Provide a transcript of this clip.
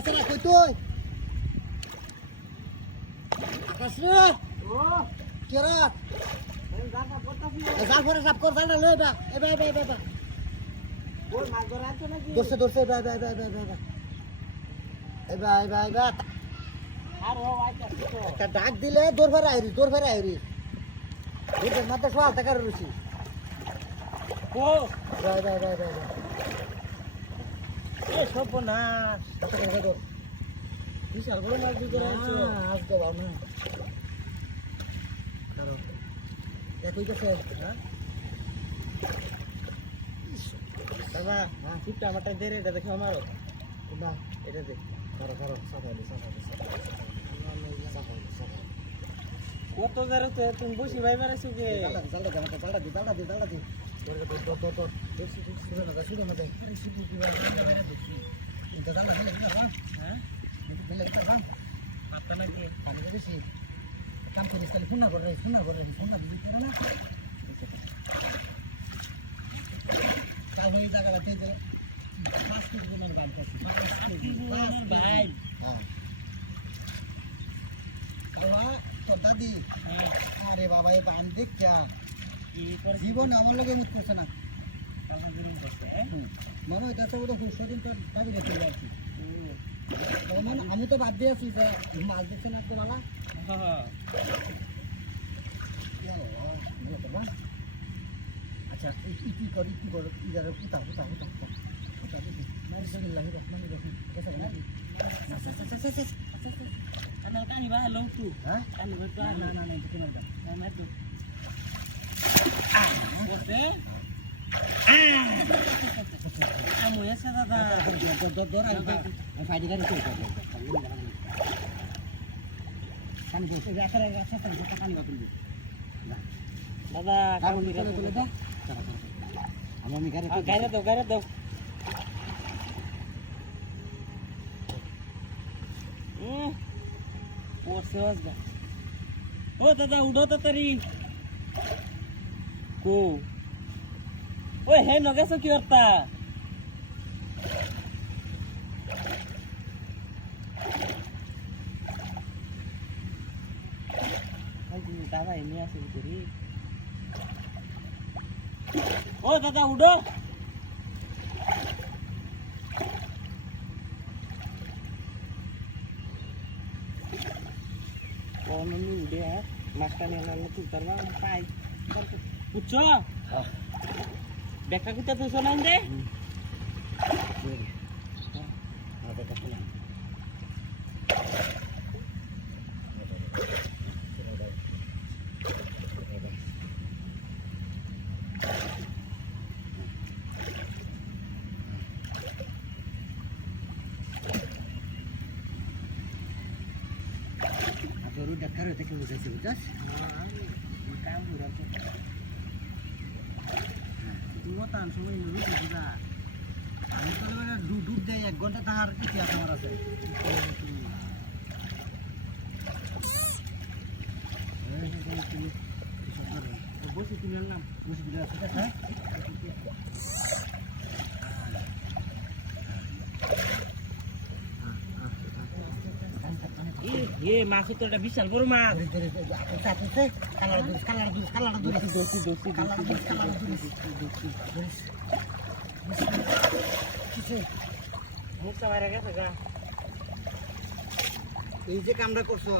Sana kau tu. Kasih. Kira. Zafar kor dah le ba. Eba. Dorse ba. Eba. একটা ডাক দিলে দৌড় ফেরা আইরি এটার মাথা সোয়াল টাকার রুচি ও বাই সর্বনাশ বিশাল বড় মাছ দিতে আছে আজকে বাবা না কারণ একই কাছে হ্যাঁ বাবা হ্যাঁ ফুটটা আমারটা দে রে এটা দেখো আমারও না এটা দেখ কারো সাফাইলে কত জারে তো তুমি বসি ভাই মারাইছো কে জালটা দি তো শুরু না শুরু আরে শুরু কি ভাই না দেখি এটা জালটা দিলে না হ্যাঁ দিলে এটা রাম আপনা নাকি আমি দিছি কাম করে তাহলে ফোন না করে ফোন দিবি করে না কাল ওই জায়গাতে যে প্লাস্টিক গুলোর বাইক আছে ভাই কালা তোর দাদি আরে বাবা এই বান দেখ জীবন আমার লোকে মুখ করছে না মনে হয় তাতে ওটা খুব সদিন তোর দাবি রেখে যাচ্ছি আমি তো বাদ দিয়ে আছি যে মাছ দিচ্ছে না তো বাবা আচ্ছা কি করি ইদারে পুতা বিসমিল্লাহির রহমানির রহিম কেসা নাকি ana kan iba long tu ha kan iba tu na itu kenapa na tu oke kamu ya sada dor faidi kan itu kan bos rasa kan iba tu dadah kamu mira tu dah ama mi gare tu ও দাদা উঠো তাড়াতাড়ি কো ওই হে নগেছো কি করতা দাদা এমনি আছে ভিতরে ও দাদা উঠো Ono ni udah makan yang lalu tuh karenapai. Pucuk. Beka kita tuh sono deh. Ada kapal. Baru dakar itu kita bisa cerdas. Kamu berapa? Dua tahun semua ini dulu juga. Kami kalau mana duduk deh ya, gonda tahar itu ya kamar aja. Bos itu nyelam, bos itu dah sudah. ये मासु तो विशाल बड़ो माछ এই যে কামড়া করছো